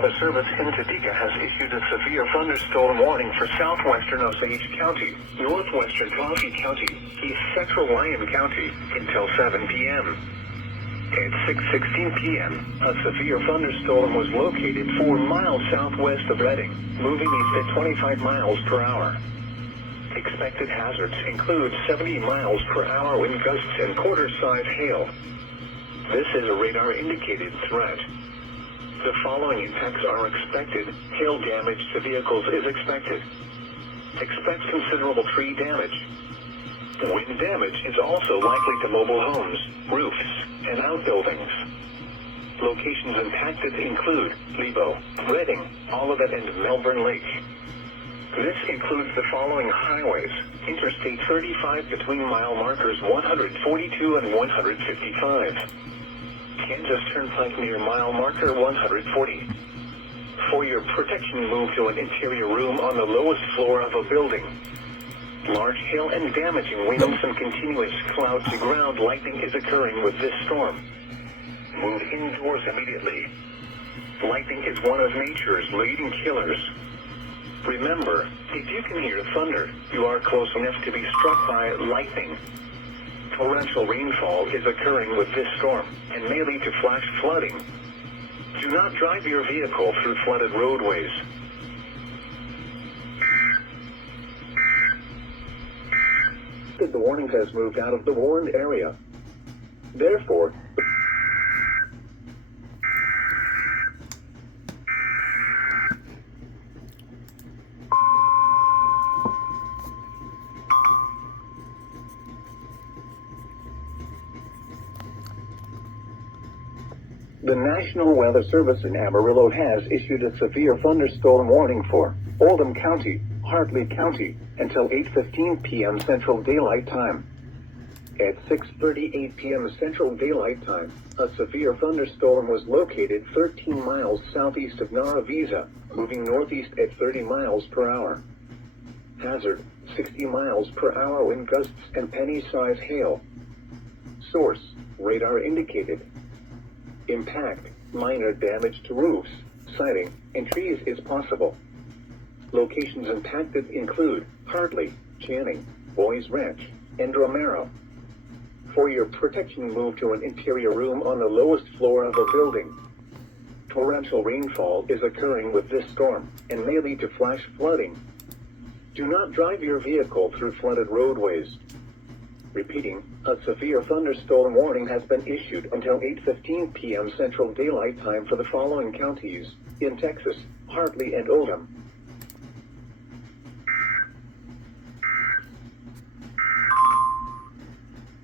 Weather Service in Topeka has issued a severe thunderstorm warning for southwestern Osage County, northwestern Coffee County, east central Lyon County until 7 p.m. At 6:16 p.m., a severe thunderstorm was located 4 miles southwest of Redding, moving east at 25 miles per hour. Expected hazards include 70 miles per hour wind gusts and quarter-size hail. This is a radar-indicated threat. The following impacts are expected. Hail damage to vehicles is expected. Expect considerable tree damage. Wind damage is also likely to mobile homes, roofs, and outbuildings. Locations impacted include Lebo, Redding, Olivet, and Melbourne Lake. This includes the following highways: Interstate 35 between mile markers 142 and 155. Kansas Turnpike near mile marker 140. For your protection, move to an interior room on the lowest floor of a building. Large hail and damaging winds and continuous cloud to ground lightning is occurring with this storm. Move indoors immediately. Lightning is one of nature's leading killers. Remember, if you can hear thunder, you are close enough to be struck by lightning. Torrential rainfall is occurring with this storm and may lead to flash flooding. Do not drive your vehicle through flooded roadways. The warning has moved out of the warned area. Therefore, the National Weather Service in Amarillo has issued a severe thunderstorm warning for Oldham County, Hartley County, until 8:15 p.m. Central Daylight Time. At 6:38 p.m. Central Daylight Time, a severe thunderstorm was located 13 miles southeast of Naravisa, moving northeast at 30 miles per hour. Hazard: 60 miles per hour wind gusts and penny-size hail. Source: radar indicated. Impact: minor damage to roofs, siding, and trees is possible. Locations impacted include Hartley, Channing, Boys Ranch, and Romero. For your protection, move to an interior room on the lowest floor of a building. Torrential rainfall is occurring with this storm and may lead to flash flooding. Do not drive your vehicle through flooded roadways. Repeating, a severe thunderstorm warning has been issued until 8:15 p.m. Central Daylight Time for the following counties in Texas: Hartley and Oldham.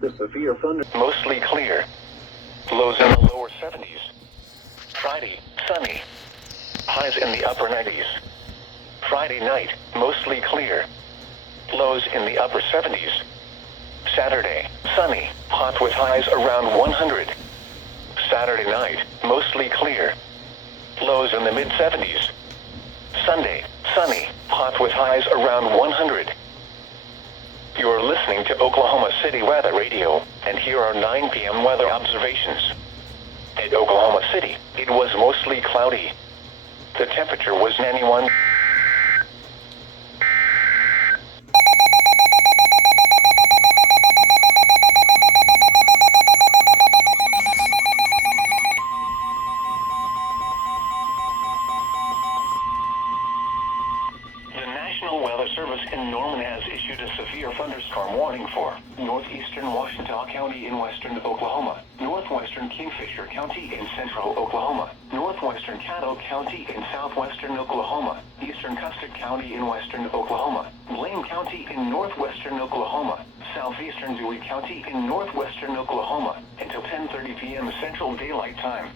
The severe thunder mostly clear. Lows in the lower 70s. Friday, sunny. Highs in the upper 90s. Friday night, mostly clear. Lows in the upper 70s. Saturday, sunny, hot with highs around 100. Saturday night, mostly clear. Lows in the mid-70s. Sunday, sunny, hot with highs around 100. You're listening to Oklahoma City Weather Radio, and here are 9 p.m. weather observations. At Oklahoma City, it was mostly cloudy. The temperature was 91. In Norman has issued a severe thunderstorm warning for northeastern Washita County in western Oklahoma, northwestern Kingfisher County in central Oklahoma, northwestern Caddo County in southwestern Oklahoma, eastern Custic County in western Oklahoma, Blaine County in northwestern Oklahoma, southeastern Dewey County in northwestern Oklahoma, until 10:30 p.m. Central Daylight Time.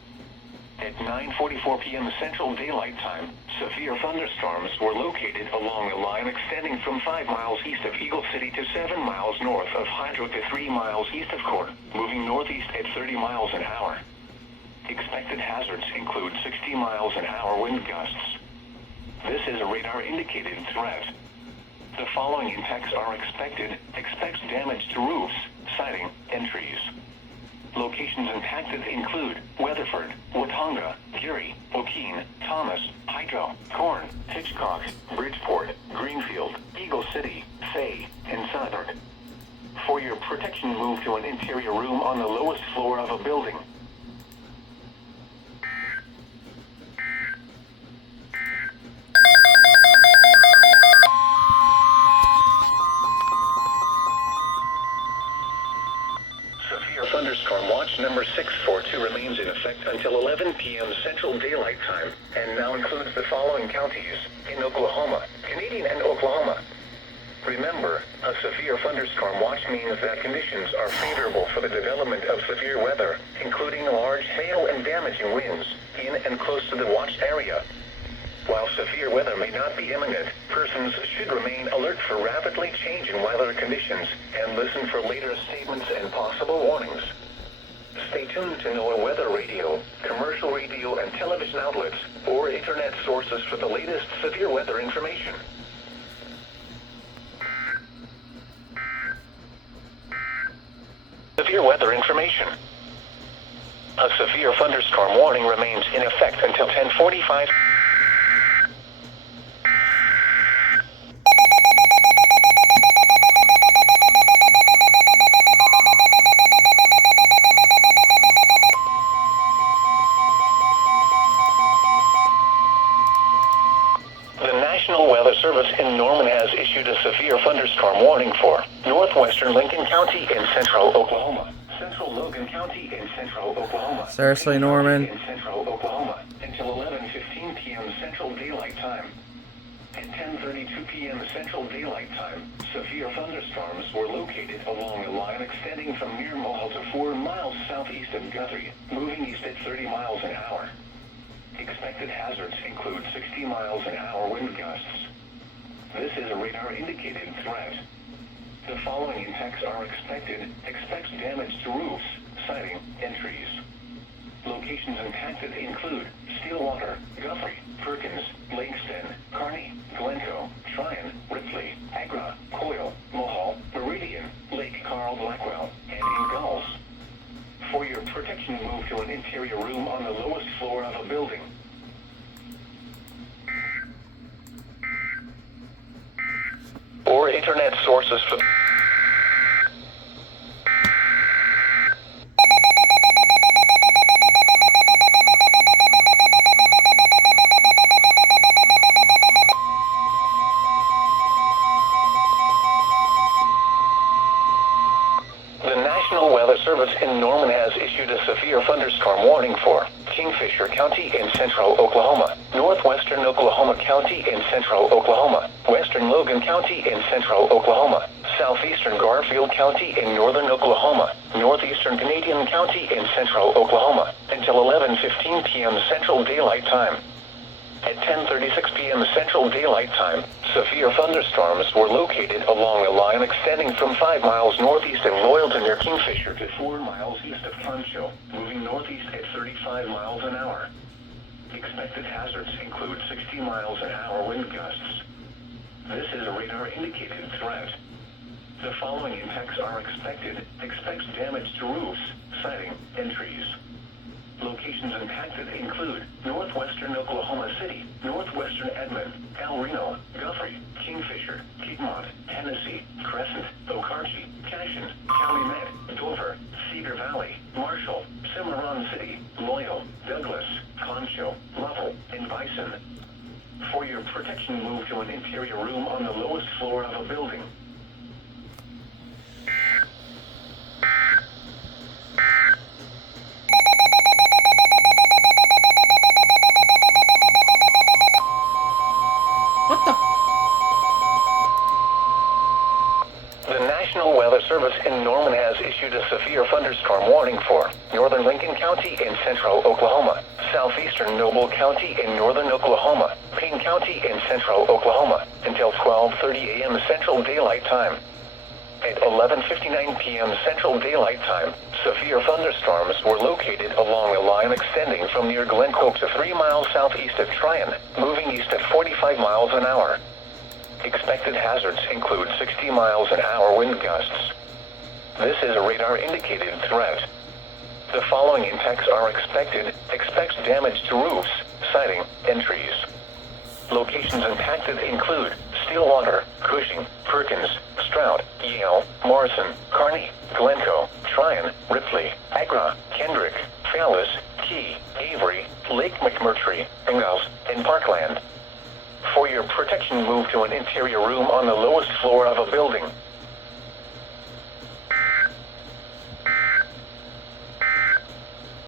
At 9:44 p.m. Central Daylight Time, severe thunderstorms were located along a line extending from 5 miles east of Eagle City to 7 miles north of Hydro to 3 miles east of Core, moving northeast at 30 miles an hour. Expected hazards include 60 miles an hour wind gusts. This is a radar-indicated threat. The following impacts are expected. Expect damage to roofs, siding, and trees. Locations impacted include Weatherford, Watonga, Geary, Okeen, Thomas, Hydro, Corn, Hitchcock, Bridgeport, Greenfield, Eagle City, Fay, and Southern. For your protection, move to an interior room on the lowest floor of a building. Severe thunderstorm watch number 642 remains in effect until 11 p.m. Central Daylight Time, and now includes the following counties in Oklahoma, Canadian and Oklahoma. Remember, a severe thunderstorm watch means that conditions are favorable for the development of severe weather, including large hail and damaging winds, in and close to the watched area. While severe weather may not be imminent, persons should remain alert for rapidly changing weather conditions and listen for later statements and possible warnings. Stay tuned to NOAA weather radio, commercial radio and television outlets, or internet sources for the latest severe weather information. Severe weather information. A severe thunderstorm warning remains in effect until 10:45. The National Weather Service in Norman has issued a severe thunderstorm warning for northwestern Lincoln County in central Oklahoma, central Logan County in central Oklahoma, Seriously, Norman? in central Oklahoma until 11:15 p.m. Central Daylight Time. At 10:32 p.m. Central Daylight Time, severe thunderstorms were located along a line extending from near Mohall to 4 miles southeast of Guthrie, moving east at 30 miles an hour. Expected hazards include 60 miles an hour wind gusts. This is a radar-indicated threat. The following impacts are expected. Expect damage to roofs, siding, and trees. Locations impacted include Stillwater, Guthrie, Perkins, Lakeston, Kearney, Glencoe, Tryon, Ripley, Agra, Coyle, Mohall, Meridian, Lake Carl Blackwell, and Ingalls. For your protection, move to an interior room on the lowest floor of a building. Or internet sources for The National Weather Service in Norman has issued a severe thunderstorm warning for Kingfisher County in central Oklahoma, northwestern Oklahoma County in central Oklahoma, western Logan County in central Oklahoma, southeastern Garfield County in northern Oklahoma, northeastern Canadian County in central Oklahoma, until 11:15 p.m. Central Daylight Time. At 10:36 p.m. Central Daylight Time, severe thunderstorms were located along a line extending from 5 miles northeast of Loyalton near Kingfisher to 4 miles east of Concho, moving northeast at 35 miles an hour. Expected hazards include 60 miles an hour wind gusts. This is a radar-indicated threat. The following impacts are expected. Expect damage to roofs, siding, and trees. Locations impacted include northwestern Oklahoma City, northwestern Edmond, El Reno, Guthrie, Kingfisher, Piedmont, Tennessee, Crescent, Okarche, Cashin, Calumet, Dover, Cedar Valley, Marshall, Cimarron City, Loyal, Douglas, Concho, Lovell, and Bison. For your protection, move to an interior room on the lowest floor of a building. What the? The National Weather Service in Norman has issued a severe thunderstorm warning for northern Lincoln County in central Oklahoma, southeastern Noble County in northern Oklahoma, Payne County in central Oklahoma, until 12:30 a.m. Central Daylight Time. At 11:59 p.m. Central Daylight Time, severe thunderstorms were located along a line extending from near Glencoe to 3 miles southeast of Tryon, moving east at 45 miles an hour. Expected hazards include 60 miles an hour wind gusts. This is a radar-indicated threat. The following impacts are expected. Expect damage to roofs, siding, and trees. Locations impacted include Stillwater, Cushing, Perkins, Stroud, Yale, Morrison, Kearney, Glencoe, Tryon, Ripley, Agra, Kendrick, Fallis, Key, Avery, Lake McMurtry, Ingalls, and Parkland. For your protection, move to an interior room on the lowest floor of a building.